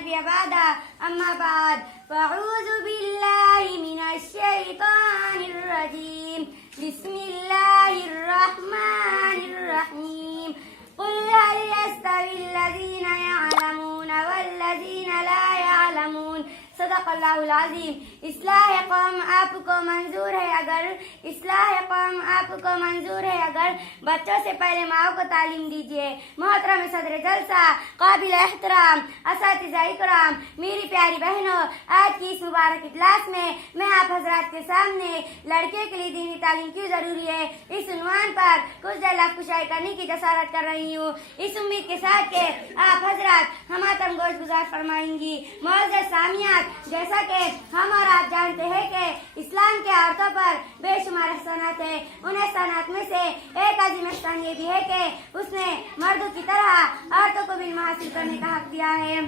نبي بعده أما بعد فأعوذ بالله من الشيطان الرجيم بسم الله الرحمن الرحيم قل هل يستوي الذين يعلمون والذين لا يعلمون صدق اللہ العظیم. اصلاح قوم آپ کو منظور ہے اگر بچوں سے پہلے ماؤں کو تعلیم دیجیے. محترم صدر جلسہ، قابل احترام اساتذہ اکرام، میری پیاری بہنوں، آج کی اس مبارک اجلاس میں آپ حضرات کے سامنے لڑکے کے لیے دینی تعلیم کیوں ضروری ہے اس عنوان پر کچھ دیر لفظ کشائی کرنے کی جسارت کر رہی ہوں، اس امید کے ساتھ کہ آپ حضرات ہمارا گوش گزار فرمائیں گی. معزز سامعین، جیسا کہ ہم اور آپ جانتے ہیں کہ اسلام کے عورتوں پر بے شمار احسانات ہیں. ان احسانات میں سے ایک عظیم احسان یہ بھی ہے کہ اس نے مردوں کی طرح عورتوں کو بھی علم حاصل کرنے کا حق دیا ہے.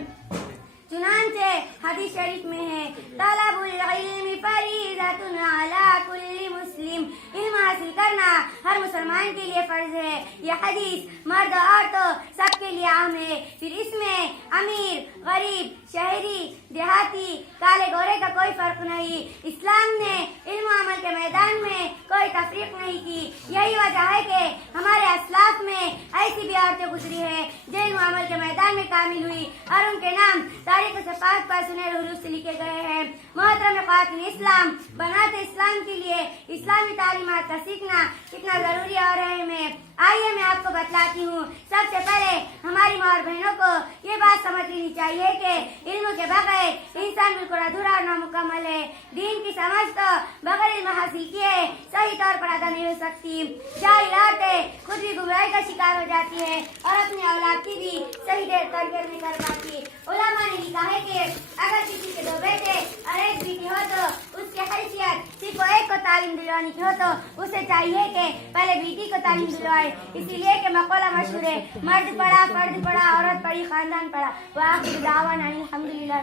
چنانچہ حدیث شریف میں ہے طلب العلم فریضۃ علی کل مسلم، علم حاصل کرنا ہر مسلمان کے لیے فرض ہے. یہ حدیث مرد عورتوں سب کے لیے عام ہے. پھر اس میں امیر غریب شہری دیہاتی کالے گورے کا کوئی فرق نہیں. اسلام نے علم و عمل کے میدان میں کوئی تفریق نہیں کی. یہی وجہ ہے کہ ہمارے اسلاف میں ایسی بھی عورتیں گزری ہے جو علم و عمل کے میدان میں کامل ہوئی اور ان کے نام تاریخ صفحات پر سنہرے حروف سے لکھے گئے ہیں. محترم خواتین اسلام، بنات اسلام کے لیے اسلامی تعلیمات کا سیکھنا کتنا ضروری اور اہم ہے. آئیے میں آپ کو بتلاتی ہوں. سب سے پہلے ہماری ماں اور بہنوں کو یہ بات سمجھ لینی چاہیے کہ علم کے بغیر انسان بالکل ادھورا اور نامکمل ہے. دین کی سمجھ تو بغیر علم حاصل کیے صحیح طور پر ادا نہیں ہو سکتی. جاہل عورتیں خود بھی گمراہی کا شکار ہو جاتی ہے اور اپنی اولاد کی بھی صحیح تربیت نہیں کر پاتی. علماء نے لکھا ہے کہ اگر کسی کے 2 بیٹے اور 1 بیٹی ہو تو اس کی حیثیت صرف ایک کو تعلیم دلوانے کی ہو تو اسے چاہیے کہ پہلے بیٹی کو تعلیم دلوائے. اسی لیے کہ مقولہ مشہور ہے مرد پڑھا فرد پڑھا عورت پڑھی خاندان پڑھا. وآخر دعوانا الحمدللہ.